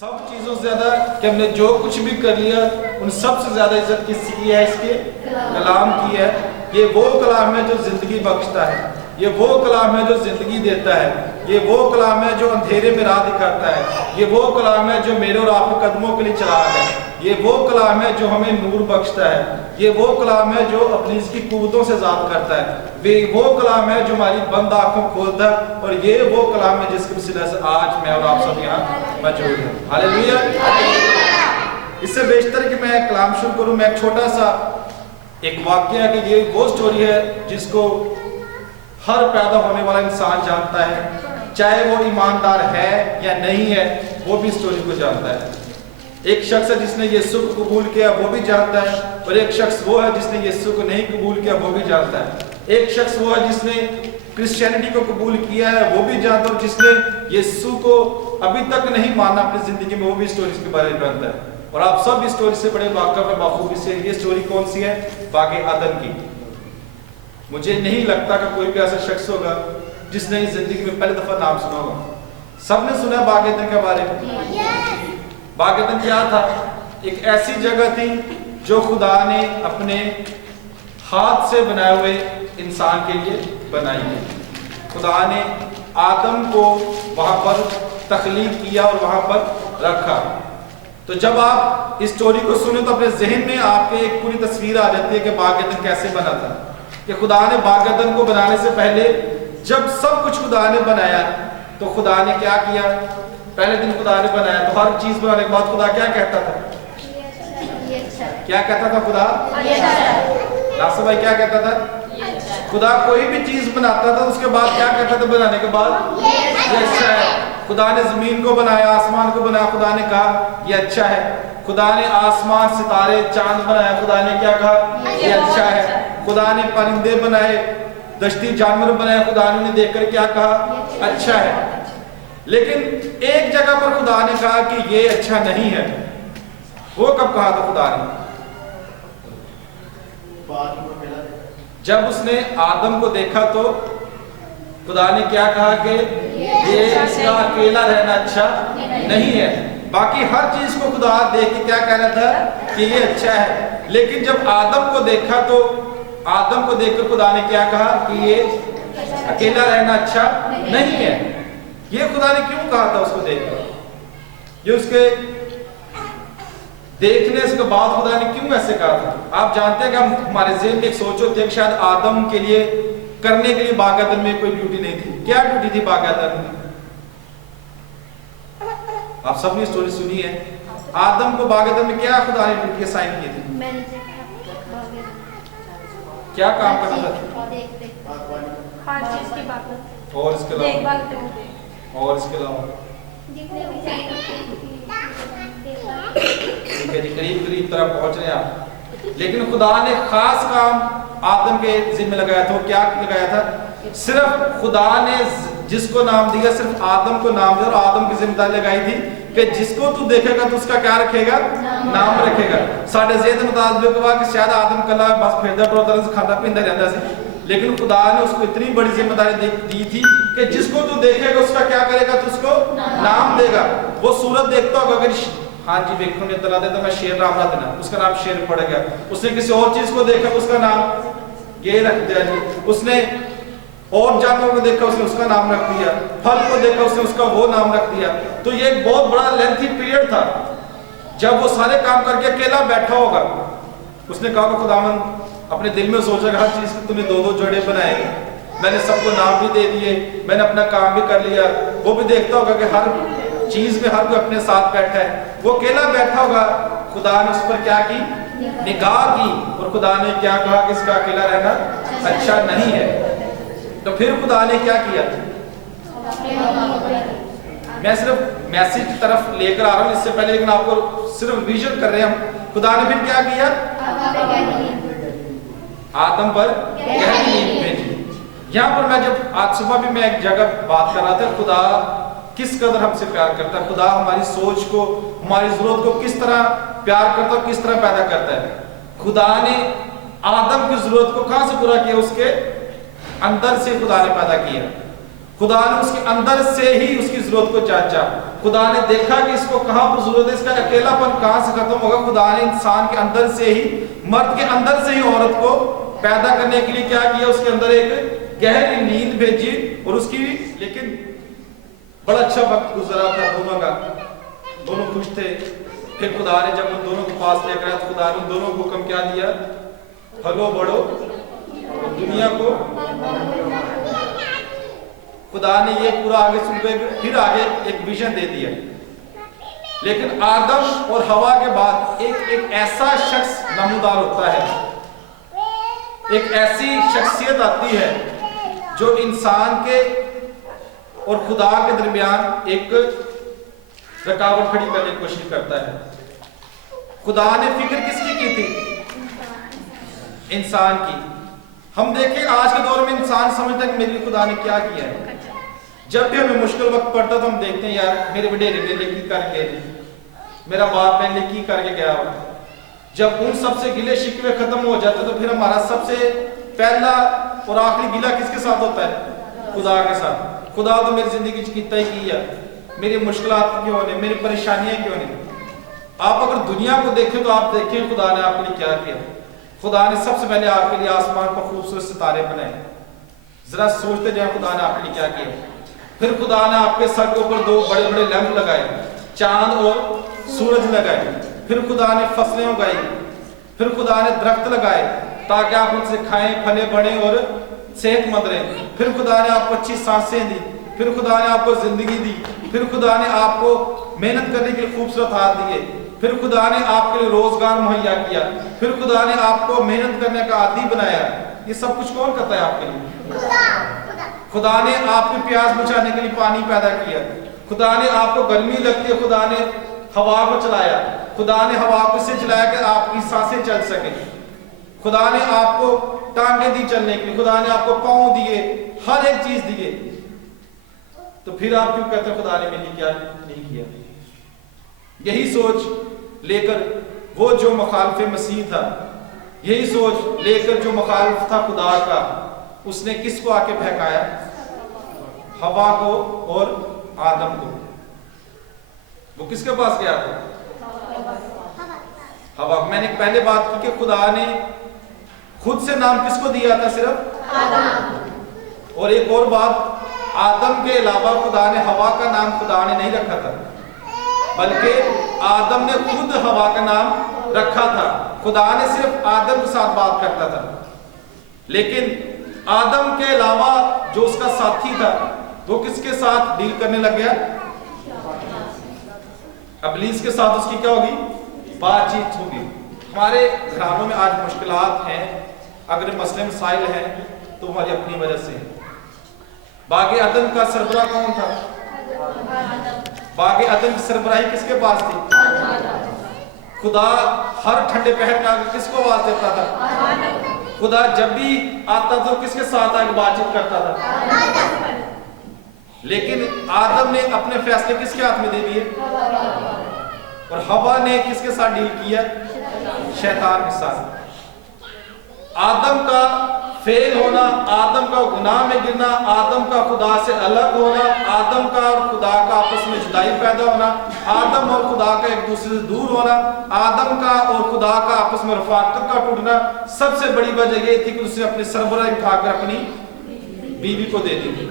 سب چیزوں سے زیادہ کہ ہم نے جو کچھ بھی کر لیا ان سب سے زیادہ عزت کس کی ہے؟ اس کے کلام کی ہے۔ یہ وہ کلام ہے جو زندگی بخشتا ہے، یہ وہ کلام ہے جو زندگی دیتا ہے، یہ وہ کلام ہے جو اندھیرے میں راہ دکھاتا ہے، یہ وہ کلام ہے جو میرے اور آپ کے قدموں کے لیے چراغ ہے، یہ وہ کلام ہے جو ہمیں نور بخشتا ہے، یہ وہ کلام ہے جو ابلیس کی قوتوں سے ذات کرتا ہے، یہ وہ کلام ہے جو ہماری بند آنکھوں کھولتا ہے، اور یہ وہ کلام ہے جس کی وسیلہ سے آج میں اور آپ سب یہاں موجود ہیں۔ ہاللیلویہ۔ اس سے بیشتر کہ میں کلام شروع کروں، میں ایک چھوٹا سا ایک واقعہ کہ یہ وہ سٹوری ہے جس کو ہر پیدا ہونے والا انسان جانتا ہے، چاہے وہ ایماندار ہے یا نہیں ہے، وہ بھی سٹوری کو جانتا ہے۔ ایک شخص ہے جس نے یسوع کو قبول کیا، وہ بھی جانتا ہے، اور ایک شخص وہ ہے جس نے یسوع کو نہیں قبول کیا، وہ بھی جانتا ہے۔ ایک شخص وہ ہے جس نے کرسچینٹی کو قبول کیا ہے، وہ بھی جانتا ہے، اور جس نے یسوع کو ابھی تک نہیں مانا اپنی زندگی میں، وہ بھی سٹوری کے بارے میں جانتا ہے۔ اور آپ سب اس سٹوری سے بڑے واقف ہیں بخوبی سے۔ یہ سٹوری کون سی ہے؟ باغ عدن کی۔ مجھے نہیں لگتا کہ کوئی بھی ایسا شخص ہوگا جس نے اس زندگی میں پہلی دفعہ نام سنا ہوگا۔ سب نے سنا باغ عدن کے بارے میں۔ باغ عدن کیا تھا؟ ایک ایسی جگہ تھی جو خدا نے اپنے ہاتھ سے بنائے ہوئے انسان کے لیے بنائی ہے۔ خدا نے آدم کو وہاں پر تخلیق کیا اور وہاں پر رکھا۔ تو جب آپ اس سٹوری کو سنیں تو اپنے ذہن میں آپ کے ایک پوری تصویر آ جاتی ہے کہ باغ عدن کیسے بنا تھا۔ کہ خدا نے باغ عدن کو بنانے سے پہلے جب سب کچھ خدا نے بنایا تو خدا نے کیا کیا؟ پہلے دن خدا نے بنایا تو ہر چیز بنانے کے بعد خدا کیا کہتا تھا؟ کیا کہتا تھا خدا؟ ناصر بھائی کیا کہتا تھا؟ خدا کوئی بھی چیز بناتا تھا اس کے بعد کیا کہتا تھا بنانے کے بعد؟ یہ اچھا ہے۔ خدا نے زمین کو بنایا، آسمان کو بنایا، خدا نے کہا یہ اچھا ہے۔ خدا نے آسمان، ستارے، چاند بنایا، خدا نے کیا کہا؟ یہ اچھا ہے۔ خدا نے پرندے بنائے، دشتی جانور بنائے، خدا نے انہیں دیکھ کر کیا کہا؟ اچھا ہے۔ لیکن ایک جگہ پر خدا نے کہا کہ یہ اچھا نہیں ہے۔ وہ کب کہا تھا خدا نے؟ جب اس نے آدم کو دیکھا تو خدا نے کیا کہا کہ یہ اس کا اکیلا رہنا اچھا نہیں ہے۔ باقی ہر چیز کو خدا دیکھ کے کیا کہہ رہا تھا کہ یہ اچھا ہے، لیکن جب آدم کو دیکھا تو آدم کو دیکھ کر خدا نے کیا کہا کہ یہ اکیلا رہنا اچھا نہیں ہے۔ یہ خدا نے کیوں کہا تھا اس کو دیکھ کر؟ یہ اس کے دیکھنے کے بعد خدا نے کیوں ایسے کہا تھا؟ آپ جانتے ہیں کہ ہمارے ذہن میں ایک سوچ ہوتی ہے کہ شاید آدم کے لیے کرنے کے لیے باغ عدن میں کوئی ڈیوٹی نہیں تھی۔ کیا ڈیوٹی تھی باغ عدن میں؟ آپ سب نے سٹوری سنی ہے۔ آدم کو باغ عدن میں کیا خدا نے ڈیوٹی اسائن کی تھی؟ کیا کام کرنا تھا؟ اور اس کے علاوہ اور اس کے علاوہ قریب قریب طرح پہنچ رہے ہیں آپ۔ لیکن خدا نے خاص کام آدم کے ذمہ لگایا تھا۔ وہ کیا لگایا تھا؟ صرف خدا نے جس کو نام دیا صرف آدم کو نام دیا، اور آدم کی ذمہ داری لگائی تھی کہ جس کو تو دیکھے گا تو اس کا کیا رکھے گا؟ نام رکھے گا۔ ساڑھے ذہن مطابق ہوا کہ شاید آدم کلا بس پھیردا ٹرودا سے کھانا پیندا رہتا سی، لیکن خدا نے اس کو اتنی بڑی ذمہ داری دی تھی کہ جس کو تو دیکھے گا اس کا کیا کرے گا؟ تو اس کو نام دے گا۔ وہ صورت دیکھتا ہوگا اگر ہاں جی ویکھو نے اطلاع دیتا میں شیر رام نہ دینا، اس کا نام شیر پڑے گا۔ اس نے کسی اور چیز کو دیکھا اس کا نام یہ رکھ دیا جی۔ اس نے اور جانوروں کو دیکھا اس نے اس کا نام رکھ دیا، پھل کو دیکھا اس نے اس کا وہ نام رکھ دیا۔ تو یہ ایک بہت بڑا لینتھی پیریڈ تھا۔ جب وہ سارے کام کر کے اکیلا بیٹھا ہوگا اس نے کہا کہ خداوند اپنے دل میں سوچا کہ ہر چیز کو تم نے دو دو جڑے بنائے، میں نے سب کو نام بھی دے دیے، میں نے اپنا کام بھی کر لیا۔ وہ بھی دیکھتا ہوگا کہ ہر چیز میں ہر کوئی اپنے ساتھ بیٹھا ہے، وہ اکیلا بیٹھا ہوگا۔ خدا نے اس پر کیا کی؟ نگاہ کی، اور خدا نے کیا کہا کہ اس کا اکیلا رہنا اچھا نہیں ہے۔ تو پھر خدا نے کیا کیا؟ میں صرف میسیج کی طرف لے کر آ رہا ہوں اس سے پہلے، لیکن آپ کو صرف ویژن کر رہے ہیں ہم۔ خدا نے پھر کیا کیا؟ آدم پر گہری نیند بھیجی۔ یہاں پر میں جب آج صبح بھی میں ایک جگہ بات کر رہا تھا خدا کس قدر ہم سے پیار کرتا ہے، خدا ہماری سوچ کو، ہماری ضرورت کو کس طرح پیار کرتا ہے، کس طرح پیدا کرتا ہے۔ خدا نے آدم کی ضرورت کو کہاں سے پورا کیا؟ اس کے اندر سے خدا نے پیدا کیا۔ خدا نے اس کے اندر سے ہی اس کی ضرورت کو جانچا۔ खुदा ने देखा कि इसको कहाँ पर जरूरत है, इसका अकेलापन कहाँ से खत्म होगा। खुदा ने इंसान के अंदर से ही, मर्द के अंदर से ही औरत को पैदा करने के लिए क्या किया, उसके अंदर एक गहरी नींद भेजी और उसकी, लेकिन बड़ा अच्छा वक्त गुजरा था दोनों का, दोनों खुश थे। फिर खुदा ने जब उन दोनों को पास लेकर आया, खुदा ने उन दोनों को हुक्म क्या दिया, फलो बढ़ो दुनिया को। खुदा ने ये पूरा आगे सुनकर फिर आगे एक विजन दे दिया। लेकिन आदम और हवा के बाद एक ऐसा शख्स नमूदार होता है, एक ऐसी शख्सियत आती है जो इंसान के और खुदा के दरमियान एक रुकावट खड़ी करने की कोशिश करता है। खुदा ने फिक्र किसकी की थी? इंसान की। हम देखें आज के दौर में इंसान समझता है कि मेरे लिए खुदा ने क्या किया है। जब भी हमें मुश्किल वक्त पड़ता तो हम देखते हैं यार मेरे वडेरे मेरे लिए की करके, मेरा बाप मेरे लिए की करके गया हुआ। जब उन सबसे गिले शिकवे खत्म हो जाते तो फिर हमारा सबसे पहला और आखिरी गिला किसके साथ होता है? खुदा के साथ। खुदा तो मेरी जिंदगी कितना ही किया, मेरी मुश्किलात क्यों नहीं, मेरी परेशानियां क्यों नहीं। आप अगर दुनिया को देखें तो आप देखें खुदा ने आपके लिए क्या किया। खुदा ने सबसे पहले आपके लिए आसमान पर खूबसूरत सितारे बनाए। जरा सोचते जाए खुदा ने आपके लिए क्या किया। फिर खुदा ने आपके सर के ऊपर 2 बड़े बड़े लैंप लगाए, चांद और सूरज लगाए। फिर खुदा ने फसलें उगाई। फिर खुदा ने दरख्त लगाए ताकि आप उनसे खाएं, फले बढ़े और सेहतमंद रहें। फिर खुदा ने आपको अच्छी सांसें दी। फिर खुदा ने आपको जिंदगी दी। फिर खुदा ने आपको मेहनत करने के लिए खूबसूरत हाथ दिए। फिर खुदा ने आपके लिए रोजगार मुहैया किया। फिर खुदा ने आपको मेहनत करने का आदी बनाया। ये सब कुछ कौन करता है आपके लिए? खुदा ने आपकी प्यास बुझाने के लिए पानी पैदा किया। खुदा ने आपको गर्मी लगती है, खुदा ने हवा को चलाया। खुदा ने हवा को इससे चलाया कि आपकी सांसें चल सके। खुदा ने आपको टांगे दी चलने के लिए। खुदा ने आपको पांव दिए, हर एक चीज दिए। तो फिर आप क्यों कहते हैं खुदा ने मेरे लिए क्या नहीं किया? यही सोच लेकर वो जो मुखालिफ मसीह था, यही सोच लेकर जो मुखालिफ था खुदा का, उसने किसको आके बहकाया? हवा को और आदम को। वो किसके पास गया था? हवा। मैंने पहले बात की कि खुदा ने खुद से नाम किसको दिया था? सिर्फ आदम। और एक और बात, आदम के अलावा खुदा ने हवा का नाम खुदा ने नहीं रखा था, बल्कि आदम ने खुद हवा का नाम रखा था। खुदा ने सिर्फ आदम के साथ बात करता था, लेकिन आदम के अलावा जो उसका साथी था वो किसके साथ डील करने लग गया? इब्लीस के साथ उसकी क्या होगी? बातचीत होगी। हमारे घरानों में आज मुश्किलात हैं, अगर मसले मसाइल हैं तो हमारी अपनी वजह से। बागे अदन का सरबराह कौन था? बागे अदन की सरबराही किसके पास थी? खुदा हर ठंडे पहर में किसको आवाज देता था? खुदा जब भी आता तो किसके साथ आके बातचीत करता था? लेकिन आदम ने अपने फैसले किसके हाथ में दे दिए? और हवा ने किसके साथ डील किया? शैतान के साथ। आदम का फेल होना, आदम का गुनाह में गिरना, आदम का खुदा से अलग होना, आदम का और खुदा का आपस में जुदाई पैदा होना, आदम और खुदा का एक दूसरे से दूर होना, आदम का और खुदा का आपस में रफाकत का टूटना, सबसे बड़ी वजह यह थी कि उसने अपनी सरबराही उठाकर अपनी बीवी को दे दी थी।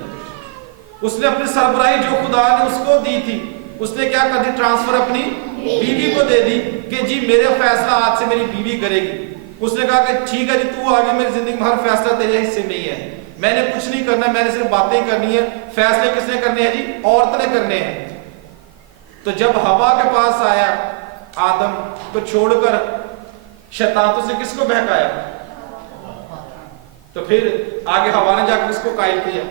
उसने अपनी सरबराही जो खुदा ने उसको दी थी, उसने क्या कर दी? ट्रांसफर अपनी बीवी को दे दी कि जी मेरा फैसला आज से मेरी बीवी करेगी। उसने कहा कि ठीक है जी, तू आगे मेरी जिंदगी में हर फैसला तेरे हिस्से में ही है, मैंने कुछ नहीं करना, मैंने सिर्फ बातें करनी है। फैसले किसने करने हैं जी? औरत ने करने हैं। तो जब हवा के पास आया आदम को छोड़कर शैतान, तो उसने किसको बहकाया? तो फिर आगे हवा ने जाकर किसको कायल किया?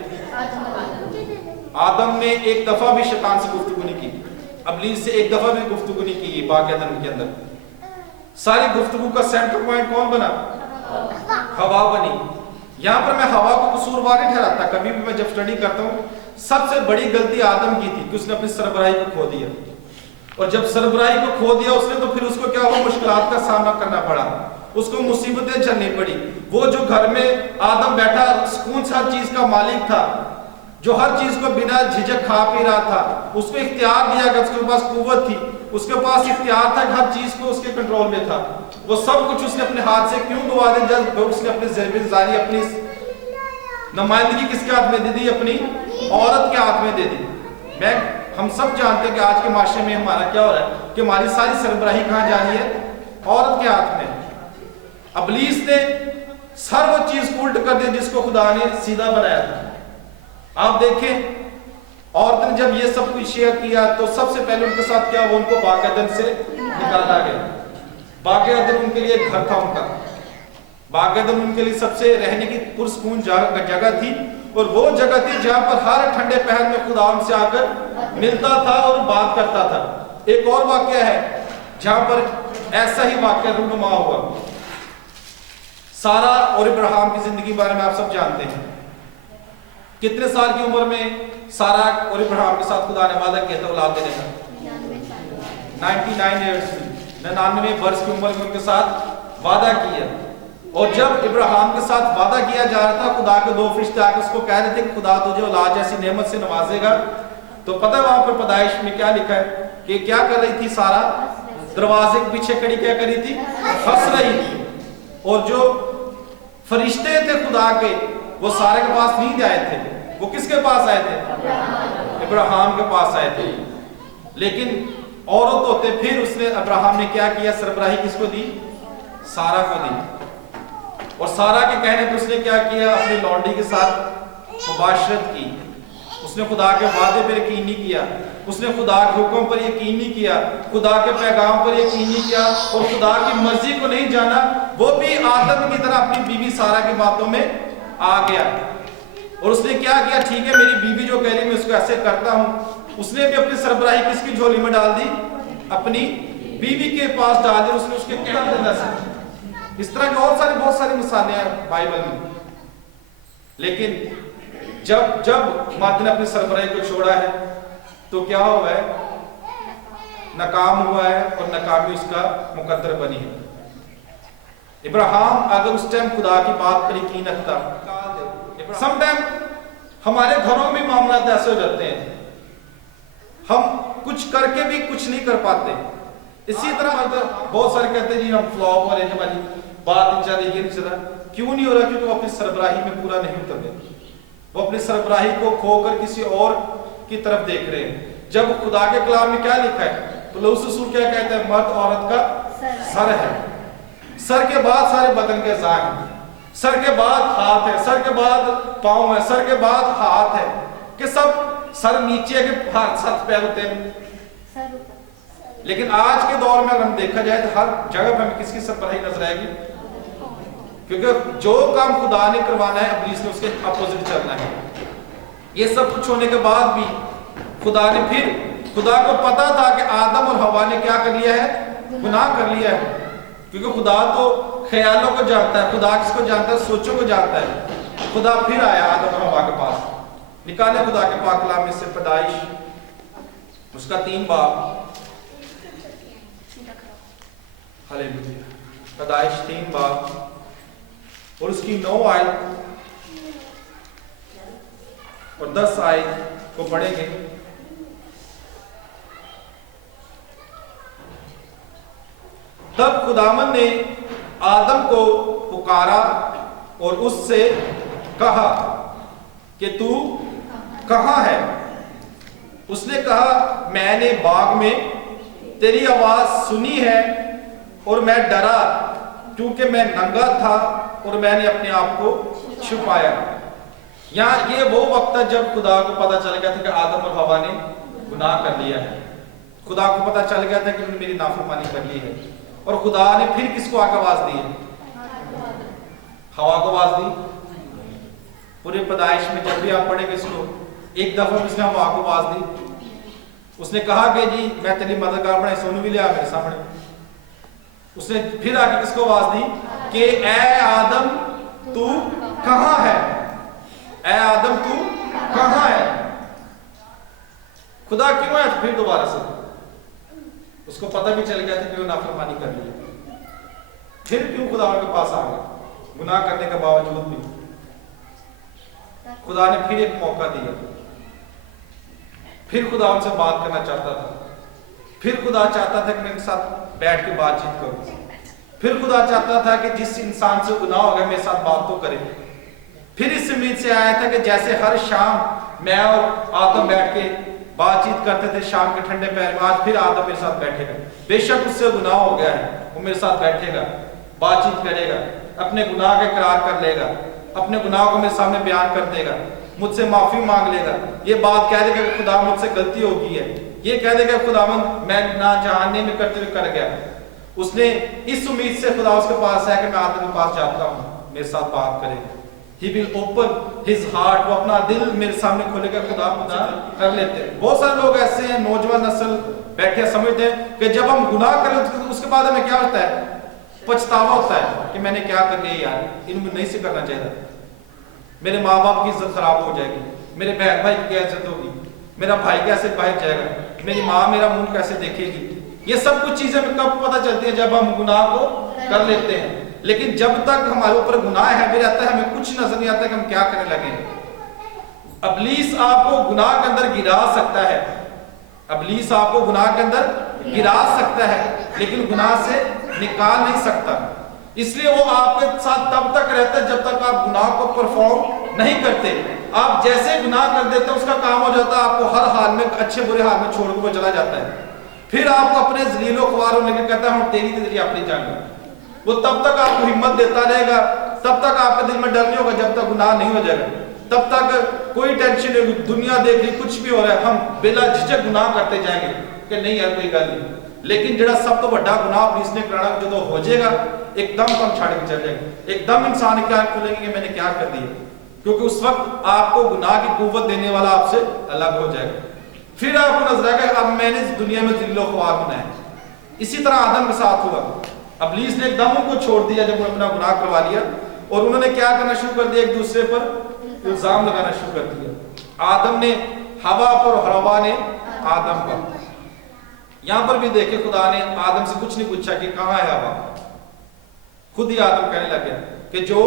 आदम ने एक दफा भी शैतान से गुफ्तगू नहीं की, इब्लीस से एक दफा भी गुफ्तगू नहीं की। बाग अदन के अंदर सारी गुफ्तगू का सेंटर पॉइंट कौन बना? हवा बनी। यहां पर मैं हवा को कसूरवार नहीं ठहराता, कभी भी मैं जब स्टडी करता हूं, सबसे बड़ी गलती आदम की थी कि उसने अपनी सरबराही को खो दिया। और जब सरबराही को खो दिया उसने, तो फिर उसको क्या हुआ? मुश्किलात का सामना करना पड़ा, उसको मुसीबतें झेलनी पड़ी। वो जो घर में आदम बैठा सुकून से हर चीज का मालिक था, جو ہر چیز کو بنا جھجک کھا پی رہا تھا، اس کو اختیار دیا گیا، اس کے پاس قوت تھی، اس کے پاس اختیار تھا، ہر چیز کو اس کے کنٹرول میں تھا، وہ سب کچھ اس نے اپنے ہاتھ سے کیوں گوا دیا جب اس نے اپنی ذمہ اپنی نمائندگی کس کے ہاتھ میں دے دی؟ اپنی عورت کے ہاتھ میں دے دی۔ ہم سب جانتے ہیں کہ آج کے معاشرے میں ہمارا کیا ہو رہا ہے کہ ہماری ساری سربراہی کہاں جا رہی ہے؟ عورت کے ہاتھ میں۔ ابلیس نے سر وہ چیز کو الٹ کر دی جس کو خدا نے سیدھا بنایا تھا۔ آپ دیکھیں عورت نے جب یہ سب کچھ شیئر کیا تو سب سے پہلے ان کے ساتھ کیا، وہ ان کو باغ عدن سے نکالا گیا۔ باغ عدن ان کے لیے گھر تھا، ان کا باغ عدن ان کے لیے سب سے رہنے کی پرسکون جگہ تھی، اور وہ جگہ تھی جہاں پر ہر ٹھنڈے پہر میں خدا ان سے آ کر ملتا تھا اور بات کرتا تھا۔ ایک اور واقعہ ہے جہاں پر ایسا ہی واقعہ رونما ہوا، سارا اور ابراہیم کی زندگی بارے میں آپ سب جانتے ہیں۔ کتنے سال کی عمر میں سارا اور ابراہیم کے ساتھ خدا نے وعدہ کیا تھا اولاد دینے کا؟ 99 ایئرس، 99 برس کی عمر میں ان کے ساتھ وعدہ کیا۔ اور جب ابراہیم کے ساتھ وعدہ کیا جا رہا تھا، خدا کے 2 فرشتے آ کے اس کو کہہ رہے تھے کہ خدا تجھے اولاد جیسی نعمت سے نوازے گا، تو پتہ ہے وہاں پر پیدائش میں کیا لکھا ہے کہ کیا کر رہی تھی سارا؟ دروازے کے پیچھے کھڑی کیا کری تھی؟ ہنس رہی تھی۔ اور جو فرشتے تھے خدا کے وہ سارے کے پاس نہیں آئے تھے، وہ کس کے پاس آئے تھے؟ ابراہیم کے پاس آئے تھے۔ لیکن عورت ہوتے پھر اس نے ابراہیم نے کیا کیا؟ سربراہی کس کو دی؟ سارا کو دی۔ اور سارا کے کہنے پر اس نے کیا کیا؟ اپنی لونڈی کے ساتھ مباشرت کی۔ اس نے خدا کے وعدے پر یقین نہیں کیا، اس نے خدا کے حکم پر یقین نہیں کیا، خدا کے پیغام پر یقین نہیں کیا، اور خدا کی مرضی کو نہیں جانا۔ وہ بھی آدم کی طرح اپنی بیوی سارا کی باتوں میں آ گیا، اور اس نے کیا کیا؟ ٹھیک ہے میری بیوی جو کہہ رہی میں اس کو ایسے کرتا ہوں۔ اس نے بھی اپنی سربراہی کس کی جھولی میں ڈال دی؟ اپنی بیوی کے پاس ڈال دی، اس نے اس کے کیا دینا سے۔ اس طرح کی اور بہت ساری مثالیں ہیں بائبل میں۔ لیکن جب مادہ نے اپنی سربراہی کو چھوڑا ہے تو کیا ہوا ہے؟ ناکام ہوا ہے، اور ناکامی اس کا مقدر بنی ہے۔ ابراہیم اگر اس ٹائم خدا کی بات پر یقین رکھتا، سم ٹائم ہمارے گھروں میں معاملات ایسے ہو جاتے ہیں، ہم کچھ کر کے بھی کچھ نہیں کر پاتے۔ اسی طرح بہت سارے کہتے ہیں جی ہم فلاپ ہو رہے ہیں، ہماری بات نہیں چل رہی، یہ نہیں چل رہا۔ کیوں نہیں ہو رہا؟ کیونکہ وہ اپنی سربراہی میں پورا نہیں اتر رہے، وہ اپنی سربراہی کو کھو کر کسی اور کی طرف دیکھ رہے ہیں۔ جب خدا کے کلام میں کیا لکھا ہے تو لوس رسول کیا کہتا ہے؟ مرد عورت کا سر ہے، سر کے بعد سارے بدن کے اعضاء ہیں، سر کے بعد ہاتھ ہے، سر کے بعد پاؤں ہے، سر کے بعد ہاتھ ہے، کہ سب سر نیچے کے ہاتھ ساتھ پیر ہوتے ہیں۔ لیکن آج کے دور میں اگر ہم دیکھا جائے تو ہر جگہ پہ ہمیں کس کی سربراہی نظر آئے گی؟ کیونکہ جو کام خدا نے کروانا ہے ابلیس نے اس کے اپوزٹ چلنا ہے۔ یہ سب کچھ ہونے کے بعد بھی خدا کو پتا تھا کہ آدم اور حوا نے کیا کر لیا ہے؟ گناہ کر لیا ہے، کیونکہ خدا تو خیالوں کو جانتا ہے، خدا کس کو جانتا ہے؟ سوچوں کو جانتا ہے۔ خدا پھر آیا آدم اور حوا کے پاس، نکالے خدا کے پاک کلام میں سے پیدائش اس کا 3 باب، ہلیلویا، پیدائش 3 باب اور اس کی 9 آیت اور 10 آیت کو پڑھیں گے۔ تب خداوند نے آدم کو پکارا اور اس سے کہا کہ تو کہاں ہے؟ اس نے کہا میں نے باغ میں تیری آواز سنی ہے اور میں ڈرا کیونکہ میں ننگا تھا اور میں نے اپنے آپ کو چھپایا۔ یہاں یہ وہ وقت ہے جب خدا کو پتا چل گیا تھا کہ آدم اور حوا نے گناہ کر لیا ہے۔ خدا کو پتا چل گیا تھا کہ انہوں نے میری نافرمانی کر لی ہے، اور خدا نے پھر کس کو آ کے آواز دی ہے؟ حوا کو آواز دی۔ پورے پیدائش میں جب بھی آپ پڑھیں گے اس کو، ایک دفعہ اس نے حوا کو آواز دی، اس نے کہا کہ جی میں تیری مددگار بنا، سونو بھی لیا میرے سامنے۔ اس نے پھر آگے کس کو آواز دی کہ اے آدم تو کہاں ہے؟ اے آدم تو کہاں ہے؟ خدا کیوں ہے پھر دوبارہ سے؟ اس کو پتہ بھی چل گیا تھا کہ وہ نافرمانی کر لی ہے، پھر کیوں خدا کے پاس آ گیا گناہ کرنے کے باوجود بھی؟ खुदा ने फिर एक मौका दिया, फिर खुदा उनसे बात करना चाहता था, फिर खुदा चाहता था कि मेरे साथ बैठ के बातचीत करो, फिर खुदा चाहता था कि जिस इंसान से गुनाह हो गया मेरे साथ बात तो करे। फिर इस उम्मीद से आया था कि जैसे हर शाम मैं और आदम बैठ के बातचीत करते थे शाम के ठंडे पहर में, आज फिर आदम मेरे साथ बैठेगा। बेशक उससे गुनाह हो गया है, वो मेरे साथ बैठेगा, बातचीत करेगा, अपने गुनाह का इकरार कर लेगा, अपने गुनाह को मेरे सामने बयान कर देगा, मुझसे माफी मांग लेगा, ये बात कह देगा कि खुदा मुझसे गलती हो गई है, ये कह देगा खुदावंद मैं ना जानने में करते हुए कर गया। उसने इस उम्मीद से खुदा उसके पास है कि मैं आदम के पास जाता हूँ, मेरे साथ बात करेगा। He will open his heart, वो अपना दिल मेरे सामने खोलेगा, खुदा कर लेते हैं। बहुत सारे लोग ऐसे हैं, नौजवान नस्ल बैठे समझते हैं कि जब हम गुनाह कर लेते हैं उसके बाद हमें क्या होता है, पछतावा होता है कि मैंने क्या कर लिया यार, इनको नहीं से करना चाहिए, मेरे माँ बाप की इज्जत खराब हो जाएगी, मेरे बहन भाई की क्या इज्जत होगी, मेरा भाई कैसे बाहर जाएगा, मेरी माँ मेरा मुंह कैसे देखेगी। ये सब कुछ चीजें हमें कब पता चलती है, जब हम गुनाह को कर लेते हैं। लेकिन जब तक हमारे ऊपर गुनाह है भी रहता है, हमें कुछ नजर नहीं आता कि हम क्या करने लगे। अबलीस आपको गुनाह के अंदर गिरा सकता है, अबलीस आपको गुनाह के अंदर गिरा सकता है, लेकिन गुनाह से निकाल नहीं सकता। इसलिए वो आपके साथ तब तक रहता है जब तक आप गुनाह को परफॉर्म नहीं करते। आप जैसे गुनाह कर देते हैं उसका काम हो जाता है, आपको हर हाल में, अच्छे बुरे हाल में छोड़ के चला जाता है। फिर आपको अपने जलीलो ख्वार होने के कहता है हम तेरी तेरी अपनी जान। वो तब तक आपको हिम्मत देता रहेगा, तब तक आपके दिल में डर नहीं होगा जब तक गुनाह नहीं हो जाएगा, तब तक कोई टेंशन नहीं होगी, दुनिया देख रही कुछ भी हो रहा है, हम बिना झिझक गुनाह करते जाएंगे कि नहीं यार कोई गल नहीं। लेकिन जड़ा सब तो बड़ा गुनाह पुलिस ने कराना जो हो जाएगा, एकदम कम छाड़ के चल जाएगा, एकदम इंसान क्या खुलेंगे कि मैंने क्या कर दिया, क्योंकि उस वक्त आपको गुनाह की कुव्वत देने वाला आपसे अलग हो जाएगा। फिर आपको नजर आएगा अब मैंने इस दुनिया में जिल्लो ख्वार होना है। इसी तरह आदम के साथ हुआ, अबलीस ने एकदम उनको छोड़ दिया जब उन्होंने अपना गुनाह करवा लिया, और उन्होंने क्या करना शुरू कर दिया, एक दूसरे पर इल्जाम लगाना शुरू कर दिया। आदम ने हवा पर और हवा ने आदम पर। यहां पर भी देखे खुदा ने आदम से कुछ नहीं पूछा कि कहां है हवा, खुद ही आदम कहने लग गया कि जो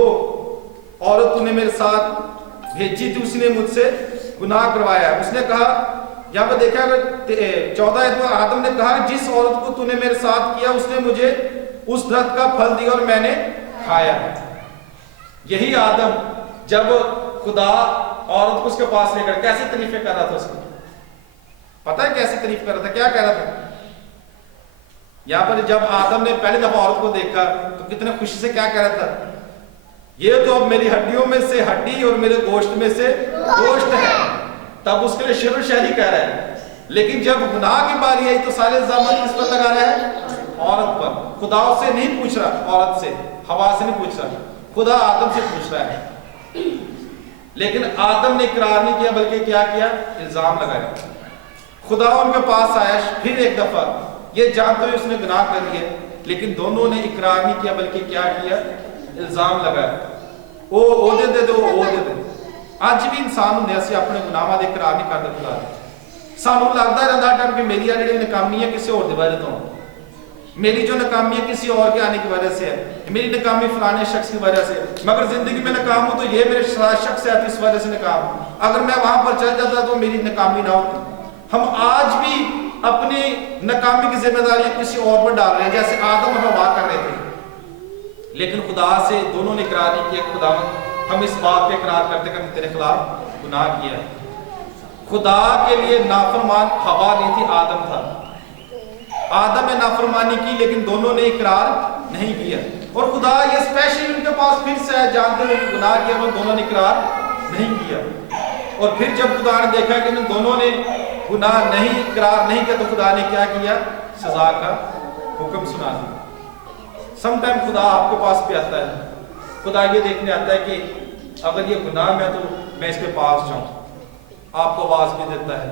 औरत तूने मेरे साथ भेजी थी उसने मुझसे गुनाह करवाया। उसने कहा, यहाँ पर देखा अगर 14 तो आदम ने कहा जिस औरत को तूने मेरे साथ किया उसने मुझे उस दरख्त का फल दिया और मैंने खाया। यही आदम जब खुदा औरत को उसके पास लेकर कैसे तारीफे कर रहा था, उसको पता है कैसे तारीफ कर रहा था, क्या कह रहा था। यहाँ पर जब आदम ने पहली दफा औरत को देखा तो कितने खुशी से क्या कह रहा था, ये तो अब मेरी हड्डियों में से हड्डी और मेरे गोश्त में से गोश्त है। तब उसके लिए शेर शायरी कह रहा है। लेकिन जब गुनाह की बारी आई तो सारे इल्जाम किस पर लगा रहा है, औरत पर। खुदा से नहीं पूछ रहा, औरत से, हवा से नहीं पूछ रहा, खुदा आदम से पूछ रहा है। लेकिन आदम ने इकरार नहीं किया बल्कि क्या किया, इल्जाम लगाया। खुदा उनके पास आया फिर एक दफा, ये जानते हुए उसने गुनाह कर लिया, लेकिन दोनों ने इकरार नहीं किया बल्कि क्या किया, इल्जाम लगाया। ओ दे दे दो, ओ दे दे। ਅੱਜ ਵੀ ਇਨਸਾਨ ਹੁੰਦੇ ਅਸੀਂ ਆਪਣੇ ਗੁਨਾਹਾਂ ਦੇ ਇਕਰਾਰ ਨਹੀਂ ਕਰਦੇ ਖੁਦਾ ਦੇ। ਸਾਨੂੰ ਲੱਗਦਾ ਰਹਿੰਦਾ ਟਾਈਮ ਕਿ ਮੇਰੀ ਜਿਹੜੀ ਨਾਕਾਮੀ ਹੈ ਕਿਸੇ और ਦੀ वजह ਤੋਂ, मेरी जो नाकामी है किसी और के आने की वजह से है, मेरी नाकामी फलाने शख्स की वजह से, मगर जिंदगी में नाकाम हूं तो ये मेरे शख्स है इस वजह से नाकाम। अगर मैं वहां पर चल जाता तो मेरी नाकामी ना होती। हम आज भी अपनी नाकामी की जिम्मेदारी किसी और पर डाल रहे हैं जैसे आदम और हवा कर रहे थे। लेकिन खुदा से दोनों ने इकरार नहीं किया, खुदा हम इस बात पे इकरार करते कि हमने तेरे खिलाफ गुनाह किया है। खुदा के लिए नाफरमान हवा नहीं थी, आदम था। आदम ने नाफरमानी की लेकिन दोनों ने इकरार नहीं किया, और खुदा ये स्पेशली उनके पास फिर से है, जानते हुए गुनाह किया वो दोनों ने इकरार नहीं किया। और फिर जब खुदा ने देखा कि इन दोनों ने गुनाह नहीं इकरार नहीं किया तो खुदा ने क्या किया, सजा का हुक्म सुना दिया। समटाइम खुदा आपके पास भी आता है, खुदा ये देखने आता है कि अगर ये गुनाह में तो मैं इसके पास जाऊं, आपको आवाज भी देता है,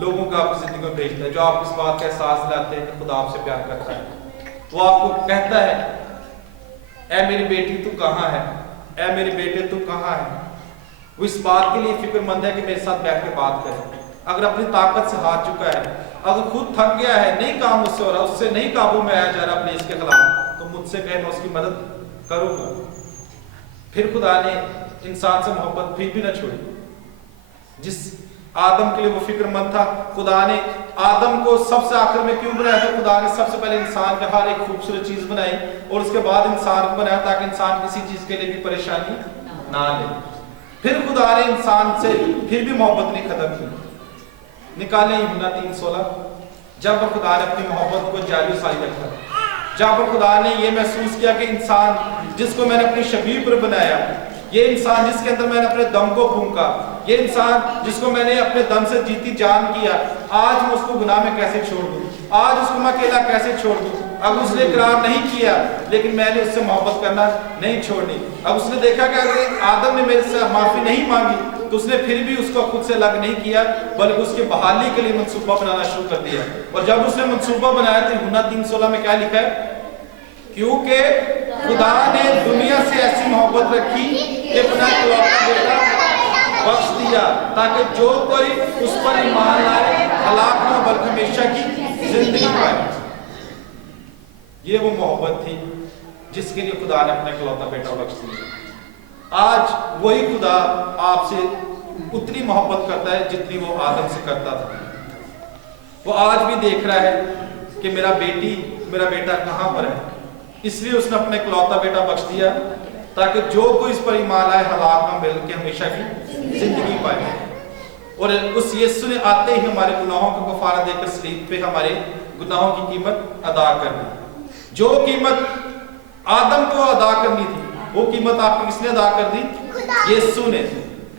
लोगों को आपकी जिंदगी में भेजता है जो आप इस बात का एहसास दिलाते हैं कि खुदा आपसे प्यार करता है। वो आपको कहता है, ऐ मेरी बेटी तू कहाँ है, ऐ मेरे बेटे तू कहाँ है। वो इस बात के लिए फिक्रमंद है कि मेरे साथ बैठ के बात करे। अगर अपनी ताकत से हार चुका है, अगर खुद थक गया है, नहीं काम उससे हो रहा, उससे नहीं काबू में आया जा रहा अपने इसके खिलाफ, तो मुझसे कहे मैं उसकी मदद करूंगा। फिर खुदा ने इंसान से मोहब्बत फिर भी ना छोड़ी, जिस आदम के लिए वो फिक्रमंद था, खुदा ने आदम को सबसे आखिर में क्यों बनाया था? खुदा ने सबसे पहले इंसान के हर एक खूबसूरत चीज बनाई और उसके बाद इंसान को बनाया ताकि इंसान किसी चीज के लिए भी परेशानी ना ले। फिर खुदा ने इंसान से फिर भी मोहब्बत नहीं खत्म की। निकालें यूहन्ना 3:16, जब खुदा ने अपनी मोहब्बत को जारी सारी रखा, जहाँ पर खुदा ने ये महसूस किया कि इंसान जिसको मैंने अपनी शबीह पर बनाया, ये इंसान जिसके अंदर मैंने अपने दम को फूंका, ये इंसान जिसको मैंने अपने दम से जीती जान किया, आज मैं उसको गुनाह में कैसे छोड़ दूं? आज उसको मैं अकेला कैसे छोड़ दूं? अब उसने इकरार नहीं किया लेकिन मैंने उससे मोहब्बत करना नहीं छोड़नी। अब उसने देखा कि अगर आदम ने मेरे से माफी नहीं मांगी तो उसने फिर भी उसको खुद से अलग नहीं किया बल्कि उसकी बहाली के लिए मंसूबा बनाना शुरू कर दिया। और जब उसने मंसूबा बनाया तो यूहन्ना 3:16 में क्या लिखा है? क्योंकि खुदा ने दुनिया से ऐसी मोहब्बत रखी कि अपना इकलौता बेटा बख्श दिया ताकि जो कोई उस पर ईमान लाए हलाक न बल्कि हमेशा की जिंदगी पाए। ये वो मोहब्बत थी जिसके लिए खुदा ने अपना इकलौता बेटा बख्श दिया। आज वही खुदा आपसे उतनी मोहब्बत करता है जितनी वो आदम से करता था। वो आज भी देख रहा है कि मेरा बेटा कहां पर है, इसलिए उसने अपने इकलौता बेटा बख्श दिया ताकि जो कोई इस पर ईमान लाए हलाक न बल्कि हमेशा की जिंदगी पाए। और उस यीशु ने आते ही हमारे गुनाहों का कफारा देकर सलीब पे हमारे गुनाहों की कीमत अदा कर दी। जो कीमत आदम को अदा करनी थी वो कीमत आपकी किसने अदा कर दी? यीशु ने।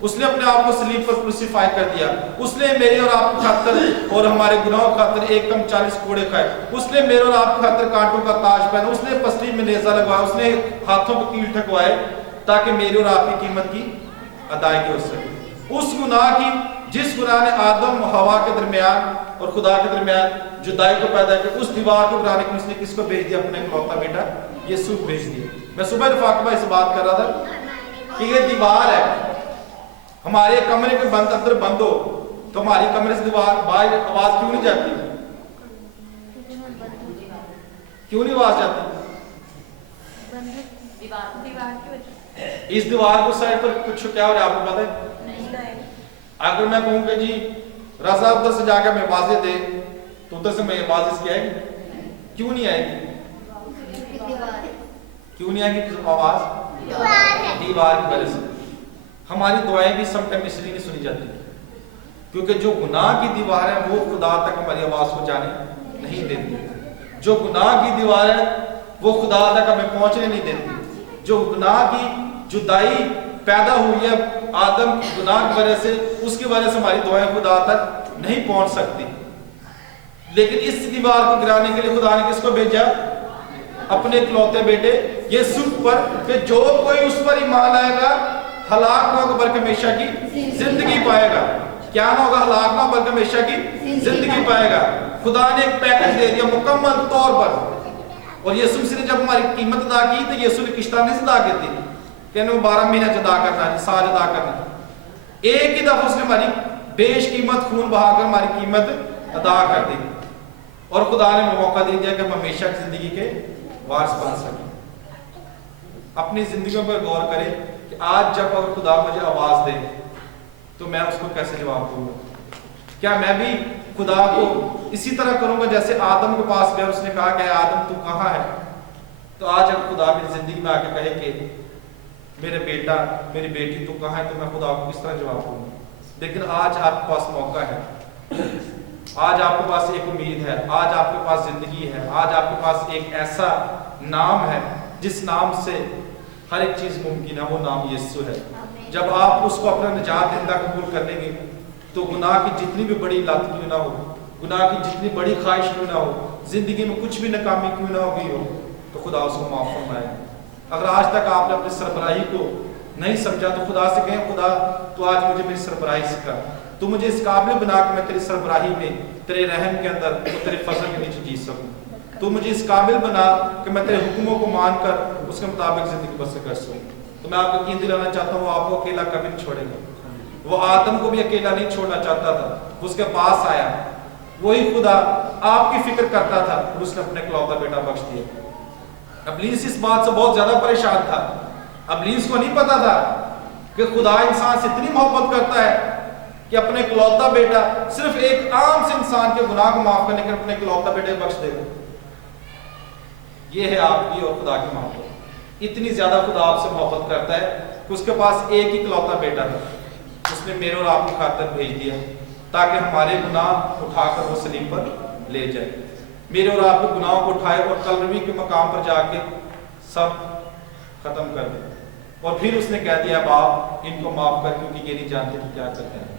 उसने अपने आप को सलीब पर क्रूसीफाई कर दिया। उसने मेरे और आपकी खातिर और हमारे गुनाहों की खातिर एक कम 40 कोड़े खाए। उसने मेरे और आपकी खातिर कांटों का ताज पहना। उसने पसली में नेजा लगवाया। उसने हाथों पर कील ठकवाए ताकि मेरे और आपकी कीमत की अदायगी हो सके। उस गुनाह की जिस गुनाह ने आदम और हवा के दरमियान और खुदा के दरमियान जुदाई को पैदा किया, उस दीवार को गिराने के लिए उसने किसको भेज दिया? अपने इकलौता बेटा यीशु को भेज दिया। मैं सुबह रफाक भाई से बात कर रहा था कि ये दीवार है, हमारे कमरे के बंद अंदर बंद हो तो हमारी कमरे से दीवार बाहर आवाज क्यों नहीं जाती? क्यों नहीं आवाज जाती? इस दीवार को साइड पर कुछ क्या हो रहा है आपको पता है? अगर मैं कहूँ कि जी रजा उधर से जाकर मैं आवाजें दे तो उधर से मैं आवाज इसकी आएगी? क्यों नहीं आएगी? क्यों नहीं आएगी आवाज? दीवार की वजह से। हमारी दुआएं भी समटाइम इसलिए नहीं सुनी जाती क्योंकि जो गुनाह की दीवार है वो खुदा तक हमारी आवाज को जाने नहीं देती। जो गुनाह की दीवार है वो खुदा तक हमें पहुंचने नहीं देती। जो गुनाह की जुदाई पैदा हुई है आदम गुनाह की वजह से, उसकी वजह से हमारी दुआएं खुदा तक नहीं पहुंच सकती। लेकिन इस दीवार को गिराने के लिए खुदा ने किसको भेजा? अपने इकलौते बेटे यीशु पर, कि जो कोई उस पर ईमान लाएगा हलाक ना होगा बल्कि हमेशा की जिंदगी पाएगा। क्या ना होगा? हलाक ना बल्कि हमेशा की जिंदगी पाएगा। खुदा ने एक पैकेज दे दिया मुकम्मल तौर पर। और यीशु मसीह ने जब हमारी कीमत अदा की तो यीशु ने किश्ता नहीं अदा की थी कहने वो 12 महीने अदा करना है, साल अदा करना। एक ही दफा उसने हमारी बेश कीमत खून बहाकर हमारी कीमत अदा कर दी और खुदा ने मौका दे दिया कि हम हमेशा की जिंदगी के वारिस बन सकें। अपनी जिंदगियों पर गौर करें कि आज जब अगर खुदा मुझे आवाज दे तो मैं उसको कैसे जवाब दूंगा? क्या मैं भी खुदा को इसी तरह करूंगा जैसे आदम के पास गया, उसने कहा कि आदम तू कहाँ है? तो आज अगर खुदा मेरी जिंदगी में आके कहे कि मेरे बेटा मेरी बेटी तू कहाँ है, तो मैं खुदा को किस तरह जवाब दूंगा? लेकिन आज आपके पास मौका है, आज आपके पास एक उम्मीद है, आज आपके पास जिंदगी है, आज आपके पास एक ऐसा नाम है जिस नाम से हर एक चीज मुमकिन है, वो नाम यीशु है। जब आप उसको अपना निजात देता कबूल कर लेंगे तो गुनाह की जितनी भी बड़ी लत क्यों ना हो, गुनाह की जितनी बड़ी ख्वाहिश क्यों ना हो, जिंदगी में कुछ भी नाकामी क्यों ना हो गई हो, तो खुदा उसको माफ फरमाए। अगर आज तक आपने अपनी सरबराही को नहीं समझा तो खुदा से कहें, खुदा तो आज मुझे मेरी सरबराही सिखा, तू मुझे इस काबिल बना कि मैं तेरी सरबराही में तेरे रहम के अंदर तो तेरे फजल के नीचे जी सकूं। तू मुझे इस काबिल बना कि मैं तेरे हुक्मों को मानकर उसके मुताबिक जिंदगी बसर कर सकूं। तो मैं आपको यकीन दिलाना चाहता हूँ, आपको अकेला कभी नहीं छोड़ेगा। वो आदम को भी अकेला नहीं छोड़ना चाहता था, उसके पास आया, वही खुदा आपकी फिक्र करता था और उसने अपने इकलौता बेटा बख्श दिया। इब्लीस इस बात से बहुत ज्यादा परेशान था। इब्लीस को नहीं पता था कि खुदा इंसान से इतनी मोहब्बत करता है کہ اپنے اکلوتا بیٹا، صرف ایک عام سے انسان کے گناہ کو معاف کرنے کے اپنے اکلوتا بیٹے بخش دے گا. یہ ہے آپ کی اور خدا کی محبت. اتنی زیادہ خدا آپ سے محبت کرتا ہے کہ اس کے پاس ایک ہی اکلوتا بیٹا تھا، اس نے میرے اور آپ کی خاطر بھیج دیا تاکہ ہمارے گناہ اٹھا کر وہ صلیب پر لے جائے، میرے اور آپ کے گناہوں کو اٹھائے اور کلوری کے مقام پر جا کے سب ختم کر دے. اور پھر اس نے کہہ دیا باپ ان کو معاف کر کیونکہ یہ نہیں جانتے کہ کیا کرتے ہیں.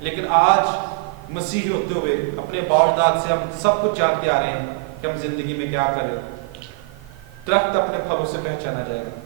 لیکن آج مسیحی ہوتے ہوئے اپنے باوجداد سے ہم سب کچھ جانتے آ رہے ہیں کہ ہم زندگی میں کیا کریں. درخت اپنے پھلوں سے پہچانا جائے گا.